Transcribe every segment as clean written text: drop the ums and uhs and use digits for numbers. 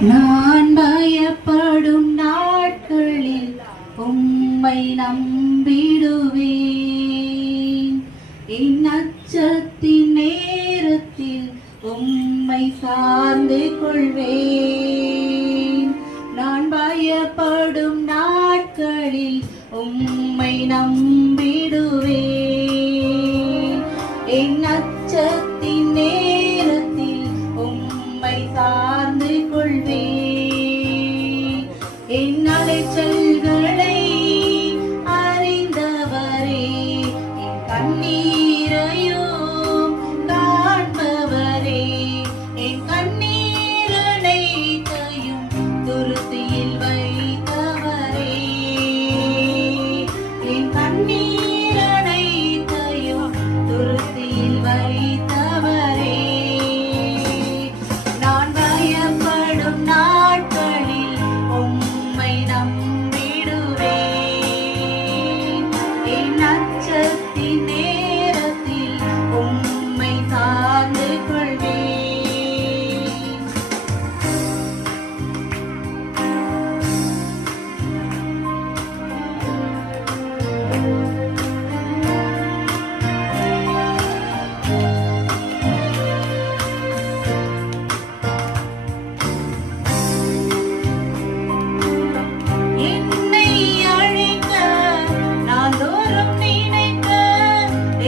நான் பயப்படும் நாட்களில் உம்மை நம்பிடுவேன். என் அச்சத்தின் நேரத்தில் உம்மை சார்ந்து கொள்வேன். நான் பயப்படும் நாட்களில் உம்மை நம்பிடுவேன். என் அச்சத்தின் நேரத்தில் உம்மை சார்ந்து கொள்வேன். என் அலைச்சல்களை அறிந்தவரே, என் கண்ணீரையும் காண்பவரே, என் கண்ணீர் அனைத்தையும் துருத்தியில் வைத்தவரே, என் கண்ணீர் அனைத்தையும் துருத்தியில் வைத்தவரே. நான் பயப்படும் நாட்களில் உம்மை நம்பிடுவேன். என் அச்சத்தின் நேரத்தில் உம்மை சார்ந்து கொள்வேன். என்னை அழிக்க நாள்தோறும் நினைத்த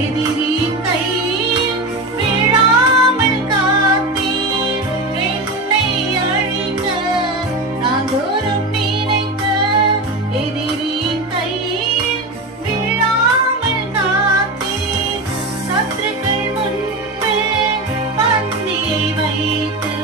எதிரியின் கையில் விழாமல் காத்தீர். என்னை அழிக்க நாள்தோறும் நினைத்த எதிரியின் கையில் விழாமல் காத்தீர். சத்துருக்கள் முன்பு பந்தியை வைத்து